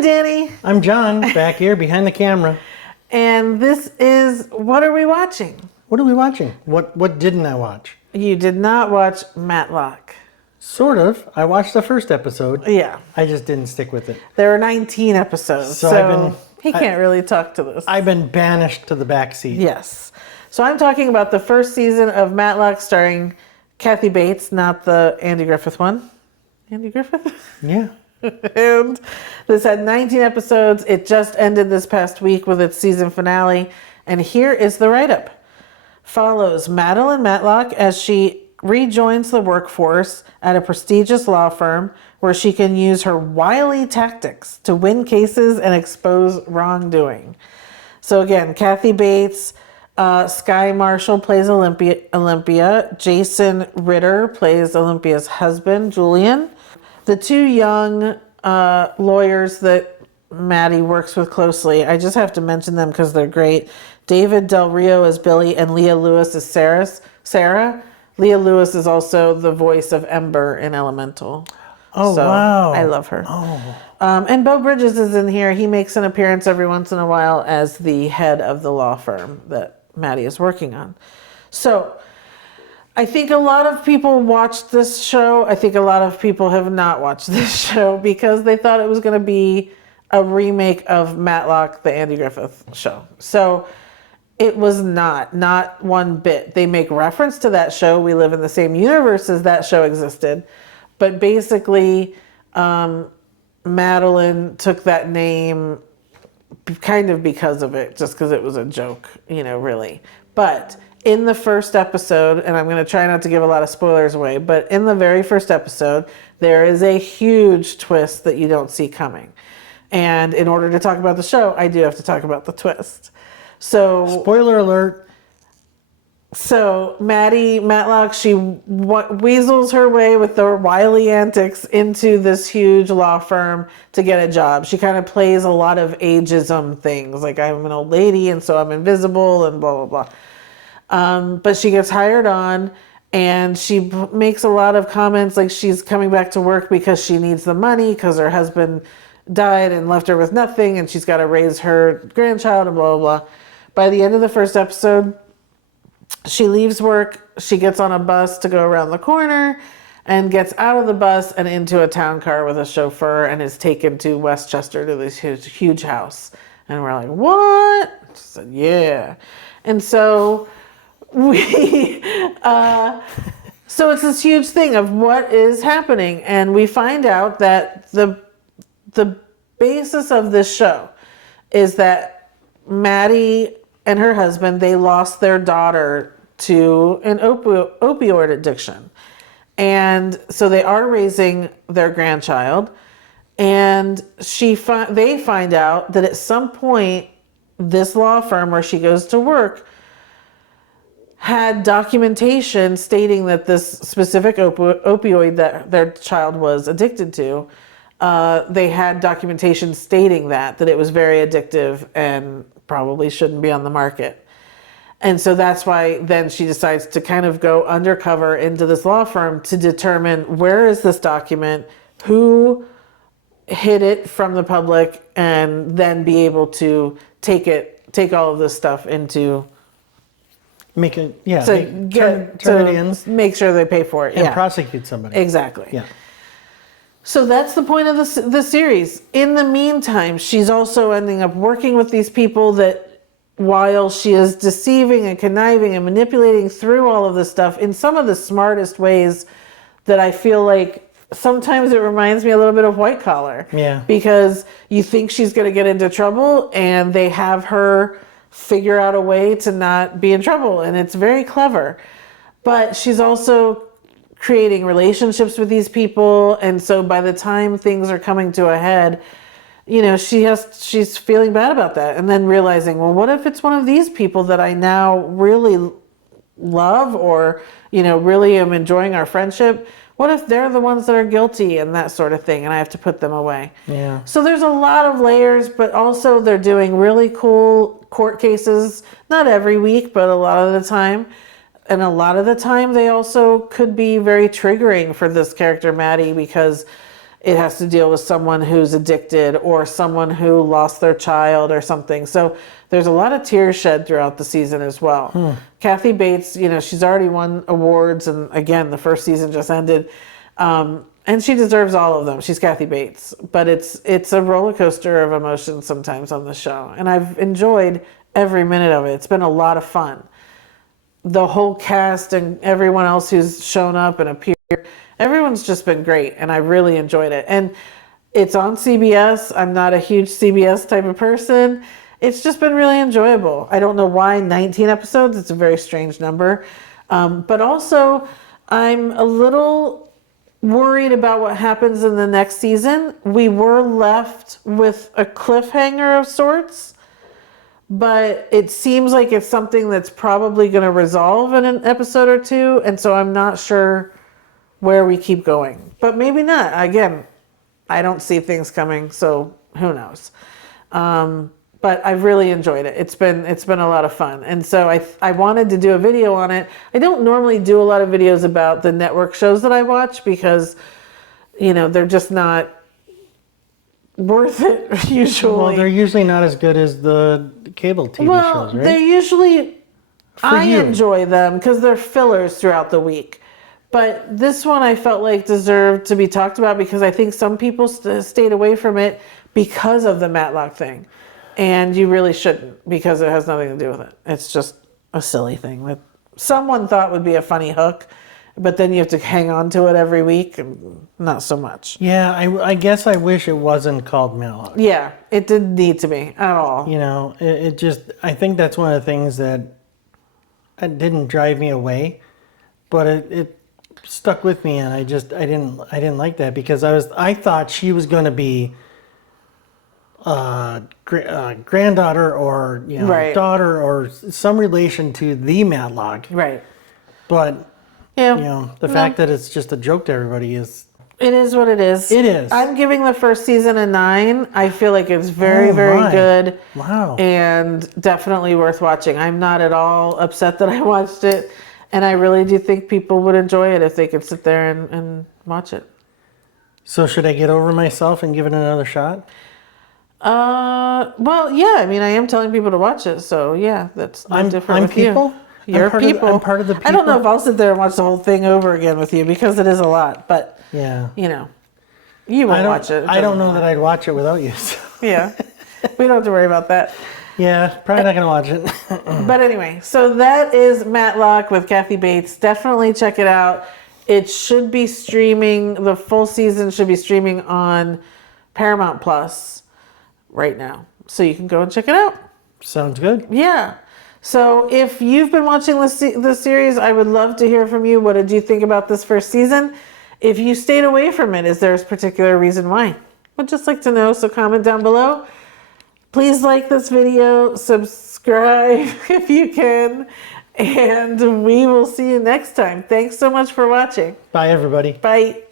I'm Danny. I'm John, back here behind the camera. And this is What Are We Watching? What are we watching? What didn't I watch? You did not watch Matlock. Sort of. I watched the first episode. Yeah. I just didn't stick with it. There were 19 episodes, so he can't really talk to this. I've been banished to the back seat. Yes. So I'm talking about the first season of Matlock starring Kathy Bates, not the Andy Griffith one. Andy Griffith? Yeah. And this had 19 episodes. It just ended this past week with its season finale. And here is the write-up. Follows Madeline Matlock as she rejoins the workforce at a prestigious law firm where she can use her wily tactics to win cases and expose wrongdoing. So again, Kathy Bates, Sky Marshall plays Olympia. Jason Ritter plays Olympia's husband, Julian. The two young lawyers that Maddie works with closely, I just have to mention them because they're great. David Del Rio as Billy and Leah Lewis as Sarah. Leah Lewis is also the voice of Ember in Elemental. Oh, so wow. I love her. Oh. And Beau Bridges is in here. He makes an appearance every once in a while as the head of the law firm that Maddie is working on. So I think a lot of people watched this show. I think a lot of people have not watched this show because they thought it was going to be a remake of Matlock, the Andy Griffith show. So it was not one bit. They make reference to that show. We live in the same universe as that show existed. But basically, Madeline took that name kind of because of it, just because it was a joke, really. But in the first episode, and I'm going to try not to give a lot of spoilers away, but in the very first episode, there is a huge twist that you don't see coming. And in order to talk about the show, I do have to talk about the twist. So, spoiler alert. So Matlock, she weasels her way with her wily antics into this huge law firm to get a job. She kind of plays a lot of ageism things, like I'm an old lady and so I'm invisible and blah, blah, blah. But she gets hired on and she makes a lot of comments like she's coming back to work because she needs the money because her husband died and left her with nothing and she's got to raise her grandchild and blah, blah, blah. By the end of the first episode, she leaves work, she gets on a bus to go around the corner and gets out of the bus and into a town car with a chauffeur and is taken to Westchester to this huge house. And we're like, what? She said, yeah. And so so it's this huge thing of what is happening. And we find out that the basis of this show is that Maddie and her husband, they lost their daughter to an opioid addiction. And so they are raising their grandchild. And they find out that at some point, this law firm where she goes to work had documentation stating that this specific opioid that their child was addicted to, they had documentation stating that it was very addictive and probably shouldn't be on the market. And so that's why then she decides to kind of go undercover into this law firm to determine where is this document, who hid it from the public, and then be able to take all of this stuff into Make it, yeah. turn it in, make sure they pay for it, and prosecute somebody. Exactly. Yeah. So that's the point of the series. In the meantime, she's also ending up working with these people that while she is deceiving and conniving and manipulating through all of this stuff in some of the smartest ways that I feel like sometimes it reminds me a little bit of White Collar. Yeah. Because you think she's going to get into trouble and they have her figure out a way to not be in trouble. And it's very clever. But she's also creating relationships with these people, and so by the time things are coming to a head, she's feeling bad about that, and then realizing, well, what if it's one of these people that I now really love, or really am enjoying our friendship? What if they're the ones that are guilty and that sort of thing, and I have to put them away? Yeah. So there's a lot of layers, but also they're doing really cool court cases, not every week, but a lot of the time. And a lot of the time they also could be very triggering for this character, Maddie, because it has to deal with someone who's addicted or someone who lost their child or something. So there's a lot of tears shed throughout the season as well. Kathy Bates, she's already won awards, and again, the first season just ended. And she deserves all of them. She's Kathy Bates. But it's a roller coaster of emotions sometimes on the show. And I've enjoyed every minute of it. It's been a lot of fun. The whole cast and everyone else who's shown up and appeared, everyone's just been great. And I really enjoyed it. And it's on CBS. I'm not a huge CBS type of person. It's just been really enjoyable. I don't know why 19 episodes. It's a very strange number. But also, I'm a little worried about what happens in the next season. We were left with a cliffhanger of sorts, but it seems like it's something that's probably going to resolve in an episode or two, and so I'm not sure where we keep going. But maybe not. Again, I don't see things coming, so who knows. But I've really enjoyed it. It's been a lot of fun. And so I wanted to do a video on it. I don't normally do a lot of videos about the network shows that I watch because, they're just not worth it usually. Well, they're usually not as good as the cable TV shows, right? They usually, I enjoy them because they're fillers throughout the week. But this one I felt like deserved to be talked about because I think some people stayed away from it because of the Matlock thing. And you really shouldn't, because it has nothing to do with it. It's just a silly thing that someone thought would be a funny hook, but then you have to hang on to it every week, and not so much. Yeah, I guess I wish it wasn't called Matlock. Yeah, it didn't need to be at all. It just, I think that's one of the things that didn't drive me away, but it stuck with me, and I didn't like that because I thought she was going to be granddaughter or right. daughter or some relation to the Matlock, right? But yeah, the fact that it's just a joke to everybody is. It is what it is. It is. I'm giving the first season a 9. I feel like it's very, very good. Wow. And definitely worth watching. I'm not at all upset that I watched it, and I really do think people would enjoy it if they could sit there and watch it. So should I get over myself and give it another shot? Well, yeah. I mean, I am telling people to watch it, so yeah, that's not different with people? you. You're people. I'm part of the people. I don't know if I'll sit there and watch the whole thing over again with you because it is a lot, but yeah, you won't watch it. I don't know that I'd watch it without you. So. Yeah, we don't have to worry about that. Yeah, probably not going to watch it. But anyway, so that is Matlock with Kathy Bates. Definitely check it out. It should be streaming. The full season should be streaming on Paramount Plus right now. So you can go and check it out. Sounds good. Yeah. So if you've been watching this series, I would love to hear from you. What did you think about this first season? If you stayed away from it, is there a particular reason why? I'd just like to know, so comment down below. Please like this video, subscribe if you can, and we will see you next time. Thanks so much for watching. Bye, everybody. Bye.